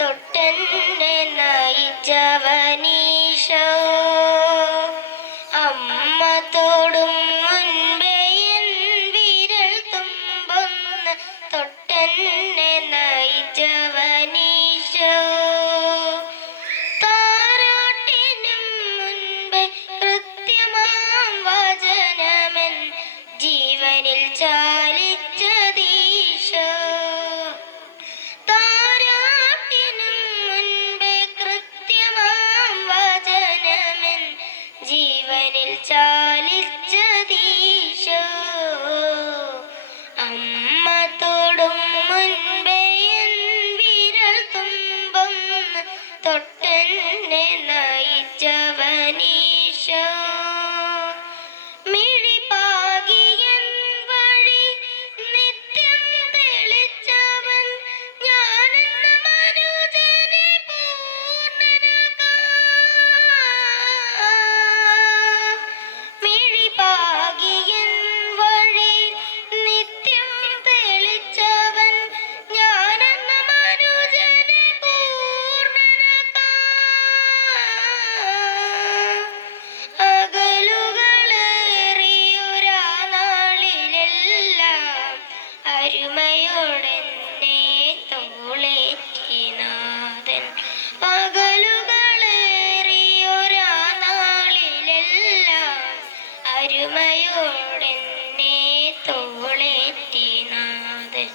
തൊട്ടെന്നെ നയിച്ചവനീശോ. അമ്മ തൊടും മുൻപേ എൻ വിരൽ തുമ്പൊന്ന് തൊട്ടെന്നെ നയിച്ചവനീശോ. താരാട്ടിനും മുൻപേ കൃത്യമാം വചനമെൻ ജീവനിൽ ചാലിച്ചതീശോ. താരാട്ടിനും മുൻപേ കൃത്യമാം വചനമെൻ ജീവനിൽ ചാലിച്ചതീശോ. അമ്മ തൊടും മുൻപേ എൻ വിരൽ തുമ്പൊന്ന് തൊട്ടെന്നെ നയിച്ചവനീശോ. മിഴിപാകിയൻ വഴി നിത്യം തെളിച്ചവൻ ഞാനെന്ന മനുജനെ പൂർണ്ണനാക്കാം. മിഴിപാകിയൻ വഴി നിത്യം തെളിച്ചവൻ ഞാനെന്ന മനുജനെ പൂർണ്ണനാക്കാം. അകലുകളേറിയൊരാ നാളിലെല്ലാം അരുമയോടെന്നെ തോളേറ്റിനാഥൻ. പകലുകളേറിയൊരാ നാളിലെല്ലാം അരുമയോടെന്നെ തോളേറ്റിനാഥൻ.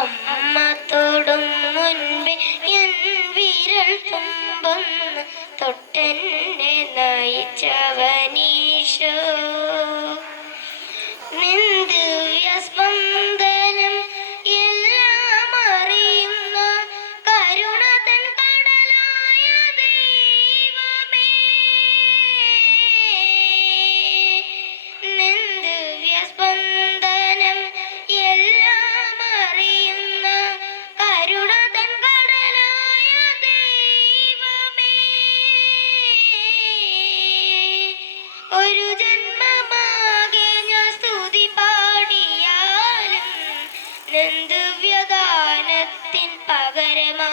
അമ്മ തൊടും മുൻപേ എൻ വിരൽ തുമ്പൊന്ന് തൊട്ടെന്നെ നയിച്ചവനീശോ. നിൻ ദിവ്യസ്പന്ദനം എല്ലാം അറിയുന്ന കരുണതൻ കടലായ ദൈവമേ. നിൻ ദിവ്യസ്പന്ദനം എല്ലാം അറിയുന്ന കരുണതൻ കടലായ ദൈവമേ. ഒരു ജന്മമാകെ ഞാൻ സ്തുതി പാടിയാലും നിൻ ദിവ്യഗാനത്തിൻ പകരമായിടുമോ.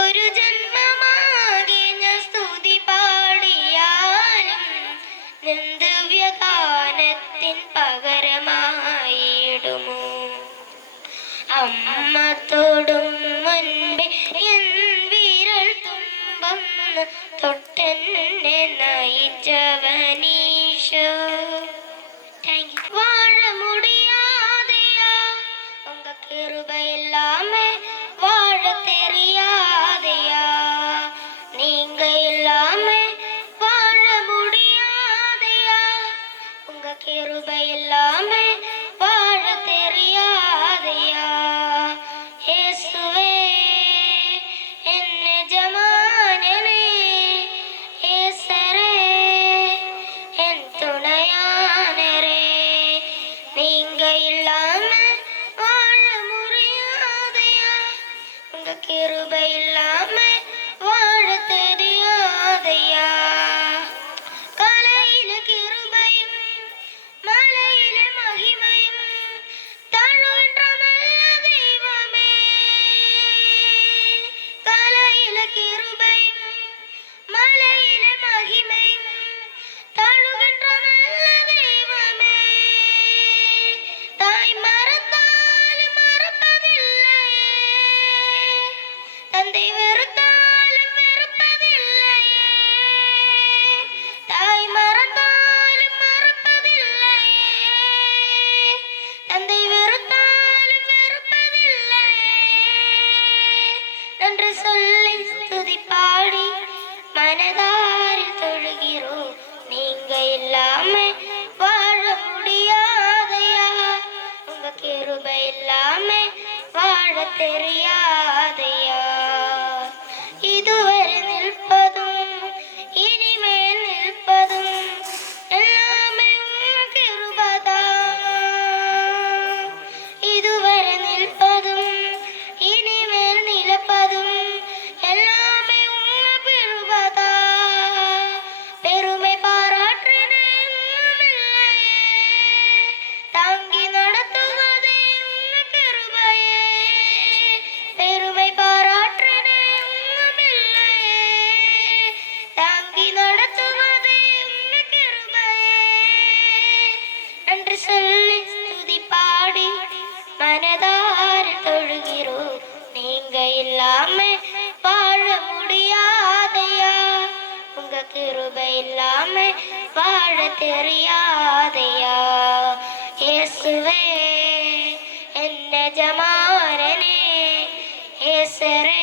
ഒരു ജന്മമാകെ ഞാൻ സ്തുതി പാടിയാലും നിൻ ദിവ്യഗാനത്തിൻ പകരമായിടുമോ. അമ്മ തൊടും മുൻപേ എൻ വിരൽ തുമ്പൊന്ന് തൊട്ടെന്നെ നയിച്ചവനീശോ. வாழ முடியாதையா உங்க கிருபை இல்லாம வாழ தெரியாதையா. நீங்க இல்லாம வாழ முடியாதையா உங்க கிருபை இல்லாம வாழ தெரியாதையா. യേശുവേ എന്നെ ജമാനനേ യേസരേ എൻ തുണയാനരേ. நீங்க இல்லாம வாழ முடியாதையா உங்க கிருபை இல்லாம வாழ தெரியாதையா. கலையில கிருபையும் மலையில மகிமையும் தழுன்ற நல்ல தெய்வமே. கலையில கிருபையும் மலையில மகிமையும் தழுகின்ற நல்ல தெய்வமே. தாய் மறந்தாலும் மறப்பதில்லையே, தந்தை வெறுத்தாலும் வெறுப்பதில்லையே. தாய் மறந்தாலும் மறப்பதில்லையே, தந்தை வெறுத்தாலும் வெறுப்பதில்லையே. நன்றி சொல்லி ஸ்துதி பாடி மனதாரில் தொழுகிறோம். நீங்க இல்லாம வாழ முடியாதையா உங்க கிருபை இல்லாம வாழ தெரியாதையா. இதுவரை நிற்பதும் இனிமேல் நிற்பதும் எல்லாமே உங்க கிருபைதான். இதுவரை நிற்பதும் இனிமேல் நிற்பதும் எல்லாமே உங்க கிருபைதான். பெருமை பாராற்றினேன் தாங்கி நடத்துவதே உங்க கிருபையே. பேர் சொல்லி துதி பாடி மனதார தொழுகிறோம். நீங்க இல்லாம வாழ முடியாதையா, உங்க கிருபை இல்லாம வாழ தெரியாதையா. இயேசுவே என் எஜமானனே, இயேசுவே